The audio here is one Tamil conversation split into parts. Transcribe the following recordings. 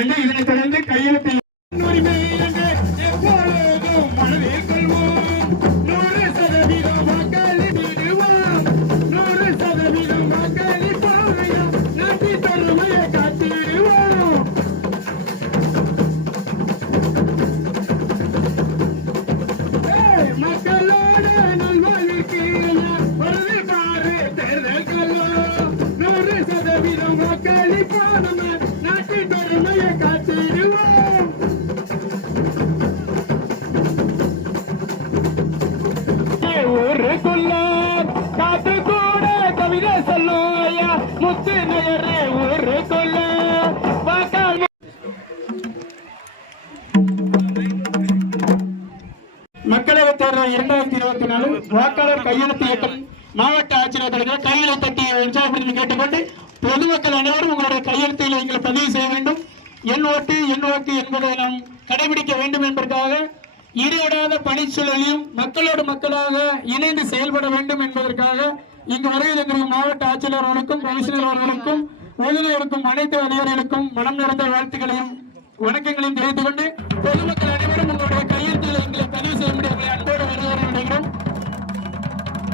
என்று இதனைத் தொடர்ந்து கையெழுத்து எப்பொழுதும் மனதில் கொள்வோம் 100% வாக்களித்திடுவோம் 100% வாக்களிப்போம் நாட்டி தருமையை காத்திடுவோம் மக்களோட நல்வாழ்வுக்கு வருது பாரு தேர்தல்களோ 100% வாக்களிப்போம் நாட்டி தருமையை காத்திடுவோம் ஊருக்குள்ள காத்து கூட கவிதை சொல்லுயா முத்து நகரே ஊருக்குள்ள மக்களவைத் தேர்தல் 2024 வாக்காளர் கையெழுத்து இயக்கம் மாவட்ட ஆட்சியர் தலைவர் கையெழு தட்டி உற்சாகப்படுத்தி கேட்டுக்கொண்டு பொதுமக்கள் அனைவரும் உங்களுடைய கையெழுத்தில் நீங்கள் பதிவு செய்ய வேண்டும். என் ஓட்டு என் வாக்கு என்பதை நாம் கடைபிடிக்க வேண்டும் என்பதற்காக ஈடுபடாத பணிச்சூழலையும் மக்களோடு மக்களாக இணைந்து செயல்பட வேண்டும் என்பதற்காக இங்கு வருகை தந்திருக்கும் மாவட்ட ஆட்சியர் அவர்களுக்கும் கமிஷனர் அவர்களுக்கும் ஊழியர்களுக்கும் அனைத்து அதிகாரிகளுக்கும் மனம் நிறைந்த வாழ்த்துக்களையும் வணக்கங்களையும் தெரிவித்துக் கொண்டு பொதுமக்கள் அனைவரும் உங்களுடைய கையெழுத்தில் எங்களை பதிவு செய்ய முடிய அன்போடு வருகிறோம்.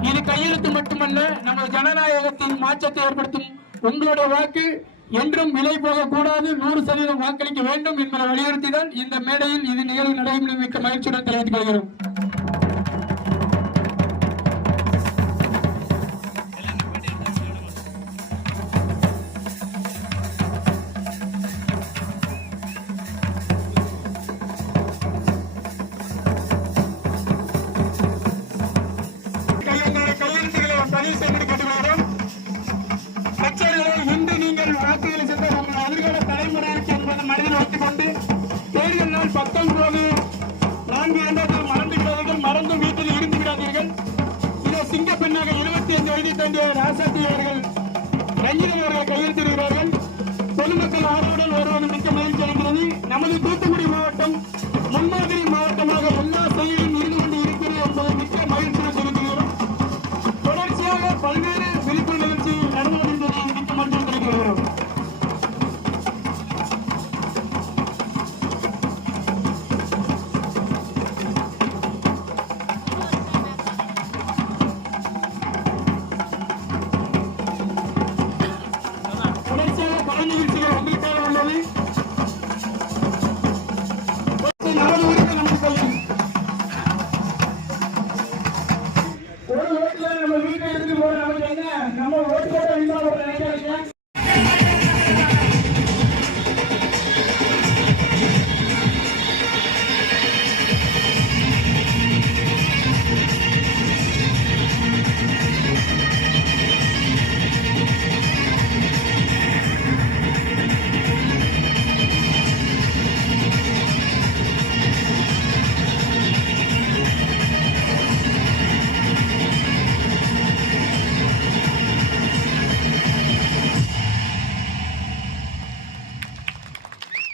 இது கையெழுத்து மட்டுமல்ல, நமது ஜனநாயகத்தின் மாற்றத்தை ஏற்படுத்தும் உங்களுடைய வாக்கு என்றும் விலை போகக்கூடாது 100% வாக்களிக்க வேண்டும் என்பதை வலியுறுத்திதான் இந்த மேடையில் இது நிகழ்வு நடைபெறும் மிக்க மகிழ்ச்சியுடன் தெரிவித்துக் கொள்கிறோம். பதிவு செய்து கேட்டுக்கொள்கிறோம். இன்று நீங்கள் வாக்குகளை சென்ற உங்கள் எதிர்கால தலைமுறைக்கு என்பதை மனதில் வைத்துக் கொண்டு தேர்தல் நாள் 19 4 ஆண்டுகள் மறந்து விடாதீர்கள், மறந்து வீட்டில் இருந்து விடாதீர்கள். இதை சிங்க பெண்ணாக 25 வயதை தாண்டிய ராசாத்தி அவர்கள் ரஞ்சிதன் அவர்கள் கையெழுத்திடுகிறார்கள். பொதுமக்கள் ஆர்வலுடன் வருவது மிக்க மகிழ்ச்சி அடைகிறது. நமது தூத்துக்குடி மாவட்டம் முன்னாள்